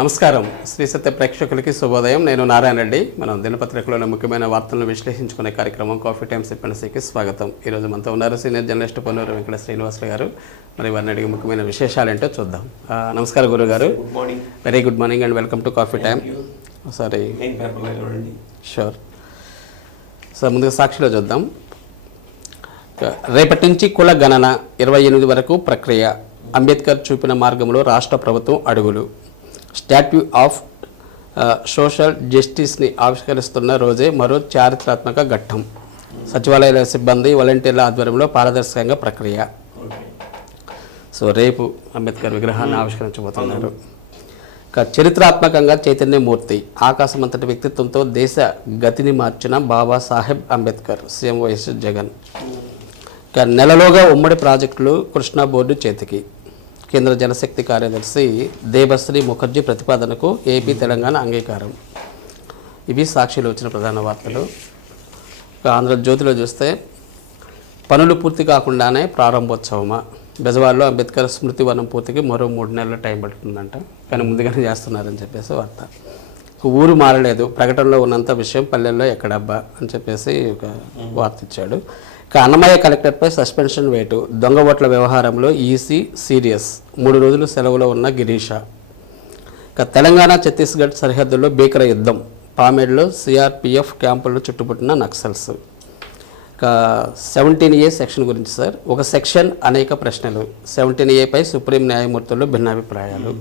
నమస్కారం శ్రీ సత్య ప్రేక్షకులకి శుభోదయం. నేను నారాయణ రెడ్డి. మనం దినపత్రికలోని ముఖ్యమైన వార్తలను విశ్లేషించుకునే కార్యక్రమం కాఫీ టైమ్ సిప్పన్సీకి స్వాగతం. ఈరోజు మనతో ఉన్నారు సీనియర్ జర్నలిస్ట్ పొన్నూరు వెంకట శ్రీనివాసులు గారు. మరి వారిని అడిగి ముఖ్యమైన విశేషాలు ఏంటో చూద్దాం. నమస్కారం గురుగారు. Good morning. Very good morning and welcome to coffee time. Sorry sure sir, ముందుగా సాక్షిలో చూద్దాం. రేపటి నుంచి కుల గణన 28 వరకు ప్రక్రియ. అంబేద్కర్ చూపిన మార్గంలో రాష్ట్ర ప్రభుత్వం అడుగులు. స్టాట్యూ ఆఫ్ సోషల్ జస్టిస్ని ఆవిష్కరిస్తున్న రోజే మరో చారిత్రాత్మక ఘట్టం. సచివాలయాల సిబ్బంది వాలంటీర్ల ఆధ్వర్యంలో పారదర్శకంగా ప్రక్రియ. సో రేపు అంబేద్కర్ విగ్రహాన్ని ఆవిష్కరించబోతున్నారు. చరిత్రాత్మకంగా చైతన్యమూర్తి, ఆకాశమంతటి వ్యక్తిత్వంతో దేశ గతిని మార్చిన బాబాసాహెబ్ అంబేద్కర్. సీఎం వైఎస్ జగన్. నెలలోగా ఉమ్మడి ప్రాజెక్టులు కృష్ణా బోర్డు చేతికి. కేంద్ర జలశక్తి కార్యదర్శి దేబశ్రీ ముఖర్జీ ప్రతిపాదనకు ఏపీ తెలంగాణ అంగీకారం. ఇవి సాక్షిలో వచ్చిన ప్రధాన వార్తలు. ఆంధ్రజ్యోతిలో చూస్తే పనులు పూర్తి కాకుండానే ప్రారంభోత్సవమా. బెజవాడలో అంబేద్కర్ స్మృతి వనం పూర్తికి మరో 3 నెలల టైం పడుతుందంట, కానీ ముందుగానే చేస్తున్నారని చెప్పేసి వార్త. ఊరు మారలేదు, ప్రకటనలో ఉన్నంత విషయం పల్లెల్లో ఎక్కడబ్బా అని చెప్పేసి ఒక వార్త ఇచ్చాడు. అన్నమయ్య కలెక్టర్పై సస్పెన్షన్ వేటు. దొంగ ఓట్ల వ్యవహారంలో ఈసీ సీరియస్. 3 రోజులు సెలవులో ఉన్న గిరీష. తెలంగాణ ఛత్తీస్గఢ్ సరిహద్దుల్లో భీకర యుద్ధం. పామేడ్లో సిఆర్పిఎఫ్ క్యాంపులను చుట్టుముట్టిన నక్సల్స్. 17A సెక్షన్ గురించి సార్. ఒక సెక్షన్ అనేక ప్రశ్నలు. 17A సుప్రీం న్యాయమూర్తుల్లో భిన్నాభిప్రాయాలు.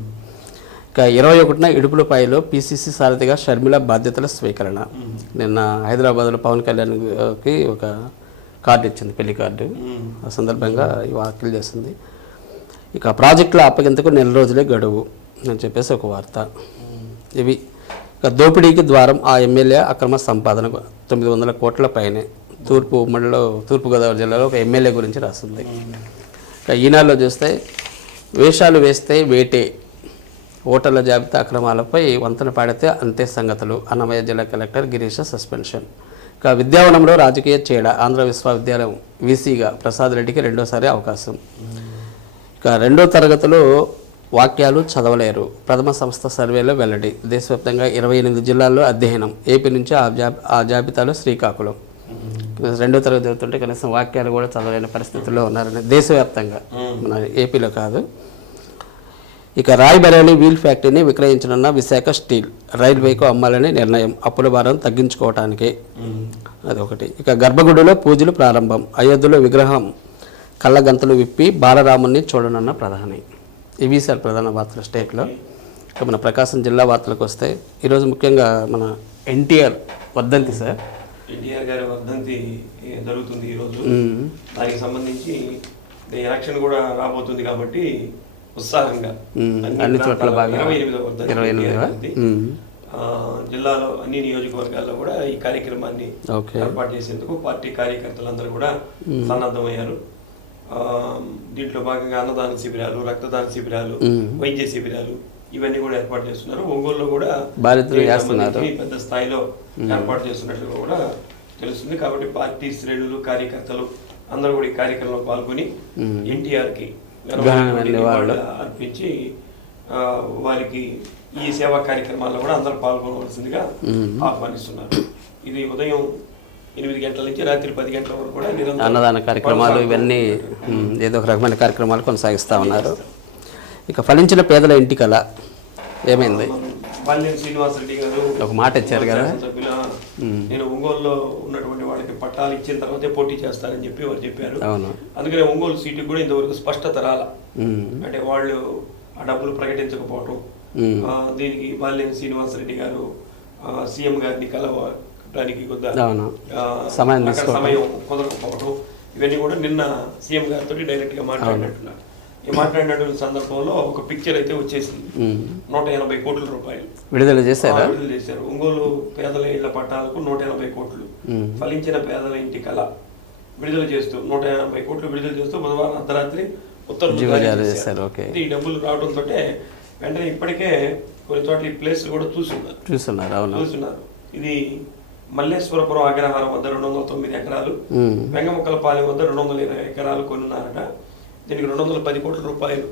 21న ఇడుపులపాయలో పిసిసి సారథిగా షర్మిల బాధ్యతల స్వీకరణ. నిన్న హైదరాబాద్లో పవన్ కళ్యాణ్కి ఒక కార్డు ఇచ్చింది, పెళ్లి కార్డు. ఆ సందర్భంగా ఈ వ్యాఖ్యలు చేసింది. ప్రాజెక్టుల అప్పగింతకు 4 రోజులే గడువు అని చెప్పేసి ఒక వార్త. ఇవి దోపిడీకి ద్వారం ఆ ఎమ్మెల్యే అక్రమ సంపాదన 900 కోట్ల పైనే. తూర్పుగోదావరి జిల్లాలో ఒక ఎమ్మెల్యే గురించి రాస్తుంది. ఈనాడులో చూస్తే వేషాలు వేస్తే వేటే. ఓటర్ల జాబితా అక్రమాలపై వంతన పాడితే అంతే సంగతులు. అన్నమయ్య జిల్లా కలెక్టర్ గిరీష సస్పెన్షన్. విద్యావనంలో రాజకీయ చేడ. ఆంధ్ర విశ్వవిద్యాలయం వీసీగా ప్రసాద్ రెడ్డికి 2వసారి అవకాశం. 2వ తరగతిలో వాక్యాలు చదవలేరు. ప్రథమ సంస్థ సర్వేలో వెల్లడి. దేశవ్యాప్తంగా 28 జిల్లాల్లో అధ్యయనం. ఏపీ నుంచి ఆ జాబితాలో శ్రీకాకుళం. 2వ తరగతి చదువుతుంటే కనీసం వాక్యాలు కూడా చదవలేని పరిస్థితుల్లో ఉన్నారని దేశవ్యాప్తంగా, మన ఏపీలో కాదు. రాయ్బరేలీ వీల్ ఫ్యాక్టరీని విక్రయించనున్న విశాఖ స్టీల్. రైల్వేకు అమ్మాలని నిర్ణయం. అప్పుల భారం తగ్గించుకోవటానికి. అదొకటి. గర్భగుడిలో పూజలు ప్రారంభం. అయోధ్యలో విగ్రహం కళ్ళగంతలు విప్పి బాలరాముని చూడనున్న ప్రధాని. ఇవి సార్ ప్రధాన వార్తలు స్టేట్లో. మన ప్రకాశం జిల్లా వార్తలకు వస్తే ఈరోజు ముఖ్యంగా మన ఎన్టీఆర్ వర్ధంతి సార్. ఎన్టీఆర్ గారి వర్ధంతి జరుగుతుంది ఈరోజు. దానికి సంబంధించి ఎలక్షన్ కూడా రాబోతుంది కాబట్టి ఉత్సాహంగా అన్ని చోట్ల బాగా 28వ జిల్లాలో అన్ని నియోజకవర్గాల్లో కూడా ఈ కార్యక్రమాన్ని ఏర్పాటు చేసేందుకు పార్టీ కార్యకర్తలందరూ కూడా సన్నద్ధమయ్యారు. దీంట్లో భాగంగా అన్నదాన శిబిరాలు, రక్తదాన శిబిరాలు, వైద్య శిబిరాలు ఇవన్నీ కూడా ఏర్పాటు చేస్తున్నారు. ఒంగోలులో కూడా పెద్ద స్థాయిలో ఏర్పాటు చేస్తున్నట్లుగా కూడా తెలుస్తుంది. కాబట్టి పార్టీ శ్రేణులు, కార్యకర్తలు అందరూ కూడా ఈ కార్యక్రమంలో పాల్గొని ఎన్టీఆర్కి అర్పించి వారికి ఈ సేవా కార్యక్రమాల్లో కూడా అందరూ పాల్గొనవలసిందిగా ఆహ్వానిస్తున్నారు. ఇది ఉదయం 8 గంటల నుంచి రాత్రి 10 గంటల వరకు కూడా అన్నదాన కార్యక్రమాలు, ఇవన్నీ ఏదో ఒక రకమైన కార్యక్రమాలు కొనసాగిస్తూ ఉన్నారు. ఫలించిన పేదల ఇంటి కళ ఏమైంది? బాల్యం శ్రీనివాసరెడ్డి గారు ఒక మాట ఇచ్చారు కదా, నేను ఒంగోలులో ఉన్నటువంటి వాళ్ళకి పట్టాలు ఇచ్చిన తర్వాతే పోటీ చేస్తానని చెప్పి వారు చెప్పారు. అందుకనే ఒంగోలు సీటుకి కూడా ఇంతవరకు స్పష్టత రాల. అంటే వాళ్ళు ఆ డబ్బులు ప్రకటించకపోవటం, దీనికి బాల్యం శ్రీనివాసరెడ్డి గారు సీఎం గారిని కలవడానికి సమయం కుదరకపోవటం, ఇవన్నీ కూడా నిన్న సీఎం గారితో డైరెక్ట్గా మాట్లాడినట్టున్నారు. ఈ మాట్లాడినటువంటి సందర్భంలో ఒక పిక్చర్ అయితే వచ్చేసింది. 180 కోట్ల రూపాయలు విడుదల చేశారు. ఒంగోలు పేదల ఇళ్ల పట్టాలకు 180 కోట్లు. ఫలించిన పేదల ఇంటి కళ విడుదల చేస్తూ 180 కోట్లు విడుదల చేస్తూ బుధవారం అర్ధరాత్రి ఉత్తర్వులు చేశారు. ఈ డబ్బులు రావడంతో వెంటనే ఇప్పటికే కొన్ని చోట్ల ఈ ప్లేస్ కూడా చూస్తున్నారు. ఇది మల్లేశ్వరపురం అగ్రహారం వద్ద 209 ఎకరాలు, వెంగముక్కలపాలెం వద్ద 220 ఎకరాలు కొనున్నారట. దీనికి 210 కోట్ల రూపాయలు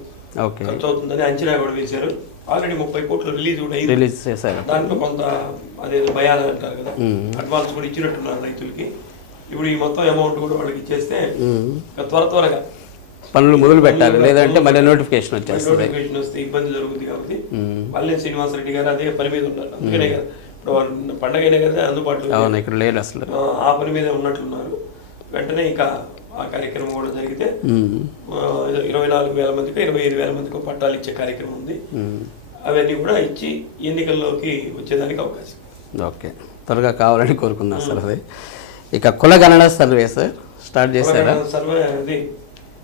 ఖర్చు అవుతుందని అంచనా కూడా వేశారు. ఆల్రెడీ 30 కోట్లు రిలీజ్ కూడా అయింది. రిలీజ్ చేశారు. దాంట్లో కొంత అదేదో భయాలు అంటారు కదా, అడ్వాన్స్ కూడా ఇచ్చినట్టున్నారు రైతులకి. ఇప్పుడు ఈ మొత్తం అమౌంట్ కూడా వాళ్ళకి ఇచ్చేస్తే త్వరగా పనులు మొదలు పెట్టాలి, లేదంటే మళ్ళీ నోటిఫికేషన్ వచ్చేస్తుంది. నోటిఫికేషన్ వస్తే ఇబ్బంది జరుగుతుంది కాబట్టి మళ్ళీ శ్రీనివాసరెడ్డి గారు అదే పని మీద ఉన్నారు. అందుకనే కదా ఇప్పుడు పండగ అయినా కదా అందుబాటులో ఇక్కడ లేదు అసలు, ఆ పని మీద ఉన్నట్లున్నారు. వెంటనే ఇక ఆ కార్యక్రమం కూడా జరిగితే 24,000 మందికో 25,000 మందికో పట్టాలు ఇచ్చే కార్యక్రమం ఉంది. అవన్నీ కూడా ఇచ్చి ఎన్నికల్లోకి వచ్చేదానికి అవకాశం. ఓకే, త్వరగా కావాలని కోరుకుందాం సార్. అది ఇక కులగణన సర్వే సార్ స్టార్ట్ చేశారా? సర్వే అది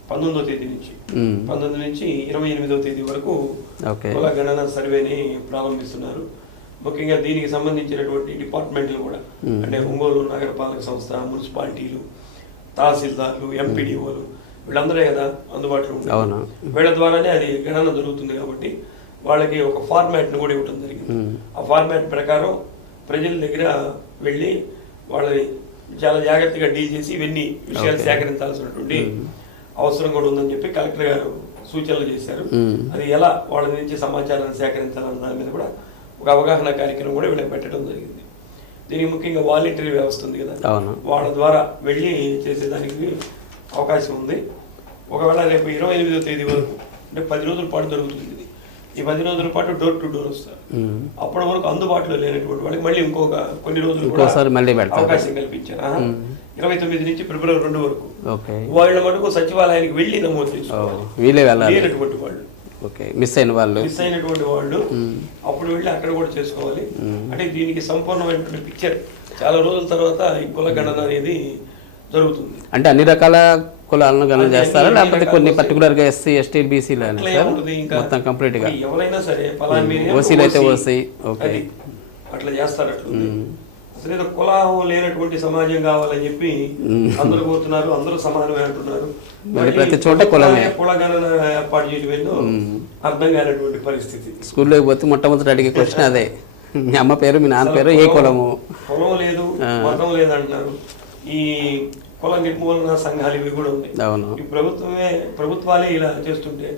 19వ తేదీ నుంచి 19 నుంచి 28వ తేదీ వరకు కులగణన సర్వేని ప్రారంభిస్తున్నారు. ముఖ్యంగా దీనికి సంబంధించినటువంటి డిపార్ట్మెంట్లు కూడా, అంటే ఒంగోలు నగరపాలక సంస్థ, మున్సిపాలిటీలు, తహసీల్దార్లు, ఎంపీడీఓలు వీళ్ళందరే కదా అందుబాటులో ఉంటారు. వీళ్ళ ద్వారానే అది గణన జరుగుతుంది కాబట్టి వాళ్ళకి ఒక ఫార్మాట్ని కూడా ఇవ్వడం జరిగింది. ఆ ఫార్మాట్ ప్రకారం ప్రజల దగ్గర వెళ్ళి వాళ్ళని చాలా జాగ్రత్తగా డీల్ చేసి ఇవన్నీ విషయాలు సేకరించాల్సినటువంటి అవసరం కూడా ఉందని చెప్పి కలెక్టర్ గారు సూచనలు చేశారు. అది ఎలా వాళ్ళ నుంచి సమాచారాన్ని సేకరించాలన్న దాని మీద కూడా ఒక అవగాహన కార్యక్రమం కూడా వీళ్ళకి పెట్టడం జరిగింది. దీనికి ముఖ్యంగా వాలంటరీ వ్యవస్థ ఉంది కదా, వాళ్ళ ద్వారా వెళ్ళి చేసేదానికి అవకాశం ఉంది. ఒకవేళ రేపు 28వ తేదీ వరకు అంటే 10 రోజుల పాటు జరుగుతుంది ఇది. ఈ 10 రోజుల పాటు డోర్ టు డోర్ వస్తారు. అప్పటి వరకు అందుబాటులో లేనటువంటి వాళ్ళకి మళ్ళీ ఇంకొక కొన్ని రోజులు కూడా అవకాశం కల్పించారు. 29 నుంచి ఫిబ్రవరి 2 వరకు వాళ్ళ మటుకు సచివాలయానికి వెళ్ళి నమోదు చేసుకోవాలి. వాళ్ళు మిస్ అయినటువంటి వాళ్ళు అప్పుడు వెళ్ళి అక్కడ కూడా చేసుకోవాలి. అంటే దీనికి సంపూర్ణమైనటువంటి పిక్చర్ చాలా రోజుల తర్వాత ఈ కుల గణన అనేది జరుగుతుంది. అంటే అన్ని రకాల కులాలను గణన చేస్తారా, లేకపోతే కొన్ని పర్టికులర్ గా ఎస్సీ ఎస్టీ బీసీ మొత్తం కంప్లీట్ గా ఎవరైనా సరే ఓసీలు అయితే ఓసీ అట్లా చేస్తారు. అట్లా అసలు ఏదో కులం లేనటువంటి సమాజం కావాలని చెప్పి అందరూ కోరుతున్నారు, అందరూ సమానమే అంటున్నారు. ప్రతి చోట కులగణన ఏర్పాటు చేయడం అర్థం కానటువంటి పరిస్థితి. స్కూల్లోకి పోతే మొట్టమొదటి అడిగే క్వశ్చన్ అదే, మీ అమ్మ పేరు మీ నాన్న పేరు ఏ కులము? కులం లేదు, మతం లేదు అంటున్నారు. ఈ కుల నిర్మూలన సంఘాలు ఇవి కూడా ఉన్నాయి. ఈ ప్రభుత్వాలే ఇలా చేస్తుంటే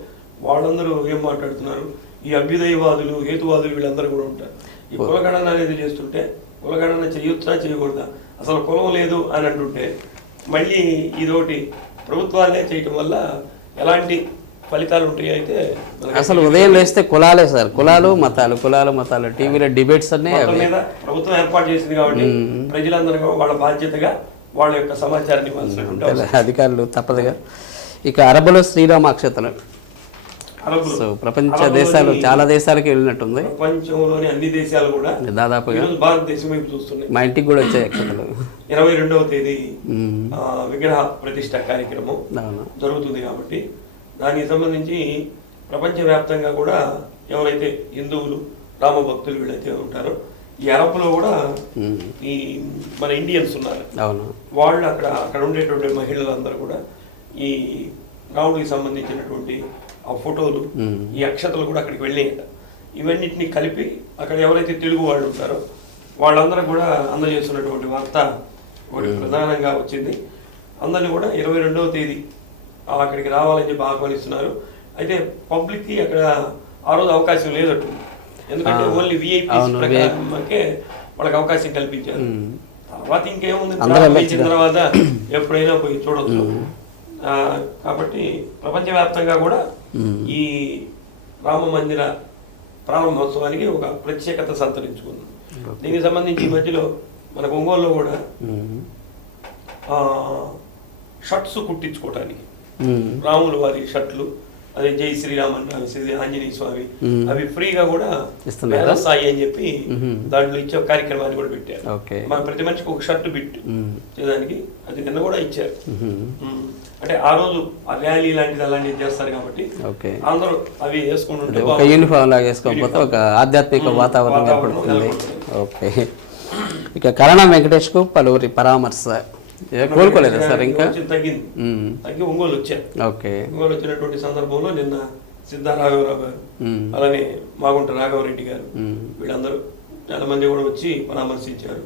వాళ్ళందరూ ఏం మాట్లాడుతున్నారు? ఈ అభ్యుదయవాదులు, హేతువాదులు వీళ్ళందరూ కూడా ఉంటారు. ఈ కులగణన అనేది చేస్తుంటే కులగణన చేయొచ్చా చేయకూడదా, అసలు కులం లేదు అని అంటుంటే మళ్ళీ ఇదొకటి ప్రభుత్వాలే చేయటం వల్ల ఎలాంటి ఫలితాలు ఉంటాయి? అయితే అసలు ఉదయం లేస్తే కులాలే సార్, కులాలు మతాలు టీవీలో డిబేట్స్ అన్నీ మీద ప్రభుత్వం ఏర్పాటు చేసింది కాబట్టి ప్రజలందరూ వాళ్ళ బాధ్యతగా వాళ్ళ యొక్క సమాచారాన్ని ఇవ్వాల్సినటువంటి అధికారులు తప్పదుగా. ఇక అరబులో శ్రీరామ అక్షతలు ప్రపంచ దేశాలు చాలా దేశాలకి వెళ్ళినట్టుంది. ప్రపంచంలోని అన్ని దేశాలు కూడా దాదాపుగా భారతదేశం వైపు చూస్తున్నాయి. మా ఇంటికి కూడా వచ్చాయి అక్షతలు. 22వ తేదీ విగ్రహ ప్రతిష్ట కార్యక్రమం జరుగుతుంది కాబట్టి దానికి సంబంధించి ప్రపంచవ్యాప్తంగా కూడా ఎవరైతే హిందువులు, రామ భక్తులు వీళ్ళైతే ఉంటారో ఈ అరబులో కూడా ఈ మన ఇండియన్స్ ఉన్నారు. వాళ్ళు అక్కడ ఉండేటువంటి మహిళలందరూ కూడా ఈ రాముడికి సంబంధించినటువంటి ఆ ఫోటోలు, ఈ అక్షతలు కూడా అక్కడికి వెళ్ళాయట. ఇవన్నిటిని కలిపి అక్కడ ఎవరైతే తెలుగు వాళ్ళు ఉంటారో వాళ్ళందరూ కూడా అందజేస్తున్నటువంటి వార్త ఒకటి ప్రధానంగా వచ్చింది. అందరినీ కూడా 22వ తేదీ అక్కడికి రావాలని చెప్పి ఆహ్వానిస్తున్నారు. అయితే పబ్లిక్కి అక్కడ ఆ రోజు అవకాశం లేదట్టు, ఎందుకంటే ఓన్లీ విఐపీకే వాళ్ళకి అవకాశం కల్పించారు. తర్వాత ఇంకేముంది, తర్వాత ఎప్పుడైనా పోయి చూడవచ్చు. కాబట్టి ప్రపంచవ్యాప్తంగా కూడా ఈ రామ మందిర ప్రారంభోత్సవానికి ఒక ప్రత్యేకత సంతరించుకుంది. దీనికి సంబంధించి ఈ మధ్యలో మనకు ఒంగోలులో కూడా షర్ట్స్ కుట్టించుకోవటానికి రాములు వారి షర్ట్లు, అదే జై శ్రీరామ్ అన్నారు, శ్రీ ఆంజనేయ స్వామి, అవి ఫ్రీగా కూడా సాయి అని చెప్పి దాంట్లో ఇచ్చే కార్యక్రమాన్ని కూడా పెట్టారు. మన ప్రతి మనిషికి ఒక షర్ట్ బిట్ చేయడానికి అది నిన్న కూడా ఇచ్చారు. అంటే ఆ రోజు ఆ ర్యాలీ లాంటిది అలాంటివి చేస్తారు కాబట్టి అందరూ అవి వేసుకుంటుంటే యూనిఫామ్ లాగా వేసుకోకపోతే ఒక ఆధ్యాత్మిక వాతావరణం ఏర్పడుతుంది. ఓకే, ఇక కరణం వెంకటేష్ కు పలువురి పరామర్శ కోలుకోలేదా సార్? ఇంకా తగ్గి ఒంగోలు వచ్చారు. ఒంగోలు వచ్చినటువంటి సందర్భంలో నిన్న సిద్ధారాఘవరావు గారు, అలానే మాగుంట రాఘవరెడ్డి గారు, వీళ్ళందరూ చాలా మంది కూడా వచ్చి పరామర్శించారు.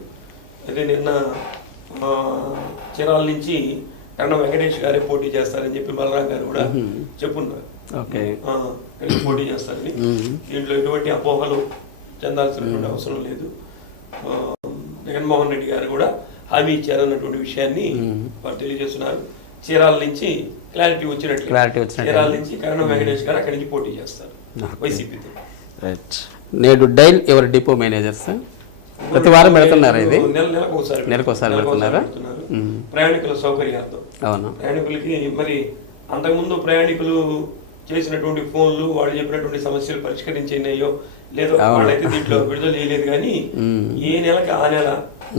అయితే నిన్న చీరాల నుంచి కరణం వెంకటేష్ గారే పోటీ చేస్తారని చెప్పి బలరాం గారు కూడా చెప్పున్నారు. ఓకే పోటీ చేస్తారని. దీంట్లో ఎటువంటి అపోహలు చెందాల్సినటువంటి అవసరం లేదు. జగన్మోహన్ రెడ్డి గారు కూడా హామీ ఇచ్చారన్నటువంటి విషయాన్ని వారు తెలియజేస్తున్నారు. చీరాల నుంచి క్లారిటీ వచ్చినట్లు చీరాల నుంచి కరుణ వెంకటేష్ గారు అక్కడి నుంచి పోటీ చేస్తారు వైసీపీతో. రైట్. నేడు డైల్ ఎవరి డిపో మేనేజర్ సార్ ప్రతి వారం పెడుతున్నారు. ఇది నెలకు ఒకసారి పెడుతున్నారా? ప్రయాణికుల సౌకర్యార్థం. అవును. ప్రయాణికులకి మరి అంతకుముందు ప్రయాణికులు చేసినటువంటి ఫోన్లు వాళ్ళు చెప్పినటువంటి సమస్యలు పరిష్కరించినాయో లేదో వాళ్ళైతే దీంట్లో విడుదల చేయలేదు. కానీ ఏ నెలకి ఆ నెల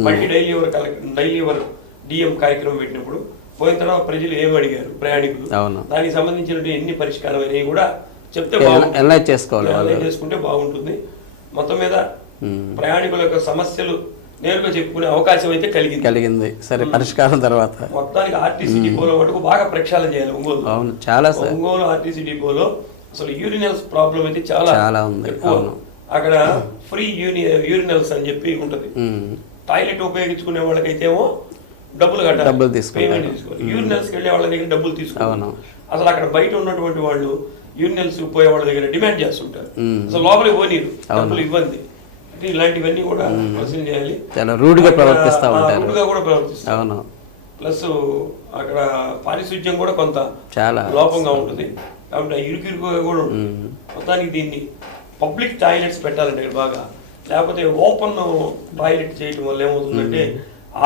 మళ్ళీ డైలీ ఎవర్ డిఎం కార్యక్రమం పెట్టినప్పుడు పోయిన తర్వాత ప్రజలు ఏమి అడిగారు ప్రయాణికులు, దానికి సంబంధించినటువంటి ఎన్ని పరిష్కారం అనేవి కూడా చెప్తే చేసుకుంటే బాగుంటుంది. మొత్తం మీద ప్రయాణికుల యొక్క సమస్యలు నేరుగా చెప్పుకునే అవకాశం అయితే కలిగింది. సరే, పరిష్కారం తర్వాత మొత్తానికి ఆర్టీసీ డిపోలో మటుకు బాగా ప్రక్షాళన చేయాలి. ఒంగోలు చాలా ఒంగోలు ఆర్టీసీ డిపోలో అసలు యూరినల్స్ ప్రాబ్లం అయితే చాలా ఉంది. అక్కడ ఫ్రీ యూరినల్స్ అని చెప్పి ఉంటది. టాయిలెట్ ఉపయోగించుకునే వాళ్ళకైతే ఏమో డబ్బులు పేమెంట్ తీసుకోవాలి. యూరినల్స్కి వెళ్ళే వాళ్ళ దగ్గర డబ్బులు తీసుకోవాలి. అసలు అక్కడ బయట ఉన్నటువంటి వాళ్ళు యూరినల్స్ పోయే వాళ్ళ దగ్గర డిమాండ్ చేస్తుంటారు. అసలు లోపలికి పోనీరు, డబ్బులు ఇవ్వండి. ఇలాంటివన్నీ కూడా పరిశీలన చేయాలి. చాలా రూడ్గా ప్రవర్తిస్తూ ఉంటారు. రూడ్గా కూడా ప్రవర్తిస్తారు. ప్లస్ అక్కడ పారిశుధ్యం కూడా కొంత చాలా లోపంగా ఉంటుంది. కాబట్టి ఇరుకుగా కూడా ఉంటుంది. మొత్తానికి దీన్ని పబ్లిక్ టాయిలెట్స్ పెట్టాలంటే బాగా, లేకపోతే ఓపెన్ టాయిలెట్ చేయడం వల్ల ఏమవుతుందంటే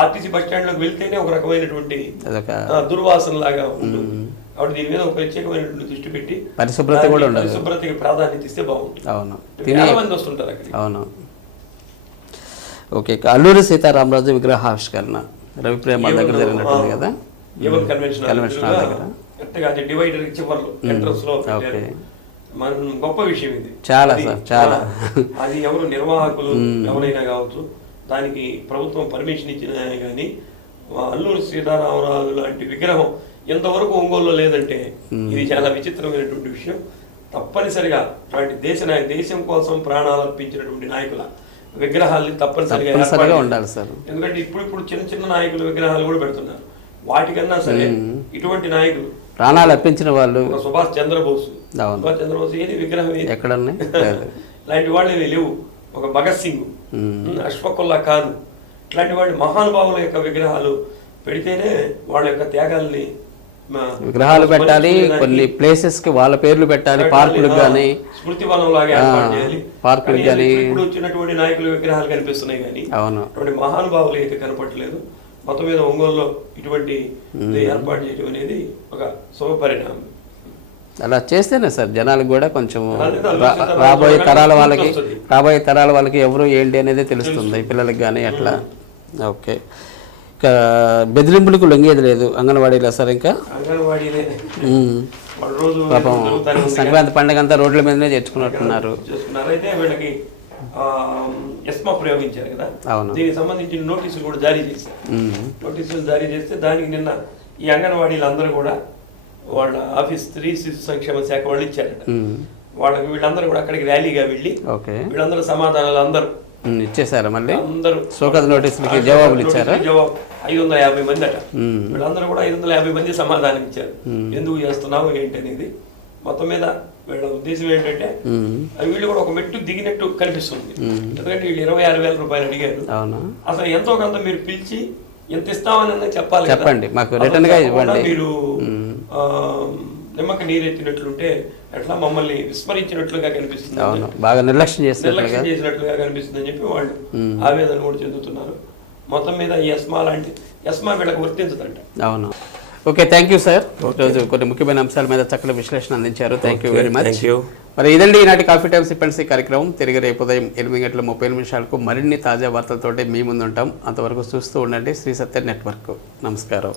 ఆర్టీసీ బస్ స్టాండ్ లోకి వెళ్తేనే ఒక రకమైనటువంటి దుర్వాసన లాగా ఉంటుంది. కాబట్టి దీని మీద ఒక ప్రత్యేకమైనటువంటి దృష్టి పెట్టి పరిశుభ్రతకి ప్రాధాన్యత ఇస్తే బాగుంటుంది. చాలా మంది వస్తుంటారు అక్కడ. అవును. ఓకే. అల్లూరి సీతారామరాజు విగ్రహావిష్కరణ రవిప్రేమ దగ్గర జరిగినట్టుంది కదా, కరెక్ట్గా డివైడర్ చివర్లో ఎంట్రన్స్ లో గొప్ప విషయం ఇది. చాలా సార్, చాలా. అది ఎవరు నిర్వాహకులు ఎవరైనా కావచ్చు, దానికి ప్రభుత్వం పర్మిషన్ ఇచ్చినా కానీ అల్లూరి సీతారామరాజు లాంటి విగ్రహం ఎంతవరకు ఒంగోలులో లేదంటే ఇది చాలా విచిత్రమైనటువంటి విషయం. తప్పనిసరిగా దేశం కోసం ప్రాణాలు అర్పించినటువంటి నాయకుల విగ్రహాల్ని తప్పనిసరిగా ఉండాలి సార్. ఎందుకంటే ఇప్పుడు చిన్న చిన్న నాయకుల విగ్రహాలు కూడా పెడుతున్నారు. వాటికన్నా సరే ఇటువంటి నాయకులు ప్రాణాలు అర్పించిన వాళ్ళు, సుభాష్ చంద్రబోస్ ఏది విగ్రహం ఎక్కడ ఇలాంటి వాళ్ళు లేవు. ఒక భగత్ సింగ్, అష్ఫకుల్లా ఖాన్ ఇట్లాంటి వాళ్ళు మహానుభావుల యొక్క విగ్రహాలు పెడితేనే వాళ్ళ యొక్క త్యాగాల్ని విగ్రహాలు పెట్టాలి. కొన్ని ప్లేసెస్ కి వాళ్ళ పేర్లు పెట్టాలి. పార్కులకు కానీ స్మృతి వనం లాగా పార్కులు కానీ ఇప్పుడు వచ్చినటువంటి నాయకుల విగ్రహాలు కనిపిస్తున్నాయి కానీ అటువంటి మహానుభావులు అయితే కనపడలేదు. మొత్తం మీద ఒంగోలులో ఇటువంటి ఏర్పాటు చేయడం అనేది ఒక శుభ పరిణామం. అలా చేస్తేనే సార్ జనాలకు కూడా కొంచెం రాబోయే తరాల వాళ్ళకి ఎవరు ఏంటి అనేది తెలుస్తుంది, పిల్లలకి కానీ అట్లా. ఓకే. ఇంకా బెదిరింపులకు లొంగేది లేదు అంగన్వాడీలో సార్. ఇంకా పాపం సంక్రాంతి పండుగ అంతా రోడ్ల మీదనే తెచ్చుకున్నట్టున్నారు. ఎస్మా ప్రయోగించారు కదా, దీనికి సంబంధించిన నోటీసులు కూడా జారీ చేశారు. నోటీసులు జారీ చేస్తే దానికి నిన్న ఈ అంగన్వాడీలు అందరూ కూడా వాళ్ళ ఆఫీస్ స్త్రీ శిశు సంక్షేమ శాఖ వాళ్ళు ఇచ్చారట. వాళ్ళకి వీళ్ళందరూ కూడా అక్కడికి ర్యాలీగా వెళ్ళి వీళ్ళందరూ సమాధానాలు అందరూ ఇచ్చేసారా? మళ్ళీ అందరూ సోకాజ్ నోటీసులకి జవాబులు ఇచ్చారా? 550 మంది అట. వీళ్ళందరూ కూడా 550 మంది సమాధానం ఇచ్చారు, ఎందుకు చేస్తున్నావు ఏంటి అనేది. మొత్తం మీద వీళ్ళ ఉద్దేశం ఏంటంటే వీళ్ళు కూడా ఒక మెట్టు దిగినట్టు కనిపిస్తుంది. ఎందుకంటే వీళ్ళు 26,000 రూపాయలు అడిగారు. అసలు ఎంతో కొంత మీరు పిలిచి ఎంత ఇస్తామని చెప్పండి, మాకు రిటర్న్ గా ఇవ్వండి. మీరు నిమ్మక నీరెత్తినట్లుంటే ఎట్లా మమ్మల్ని విస్మరించినట్లుగా కనిపిస్తుంది, బాగా నిర్లక్ష్యం చేసినట్లుగా కనిపిస్తుంది అని చెప్పి వాళ్ళు ఆవేదన కూడా చెందుతున్నారు. మొత్తం మీద ఈ ఎస్మా వీళ్ళకి వర్తించదంట. అవును. Okay, thank you sir. ఈరోజు కొన్ని ముఖ్యమైన అంశాల మీద చక్కటి విశ్లేషణ అందించారు. Thank you very much. మరి ఇదండి ఈనాటి కాఫీ టైమ్ సిపెన్సీ కార్యక్రమం. తిరిగి రేపు ఉదయం 8:30 మరిన్ని తాజా వార్తలతోటి మీ ముందు ఉంటాం. అంతవరకు చూస్తూ ఉండండి శ్రీ సత్య నెట్వర్క్. నమస్కారం.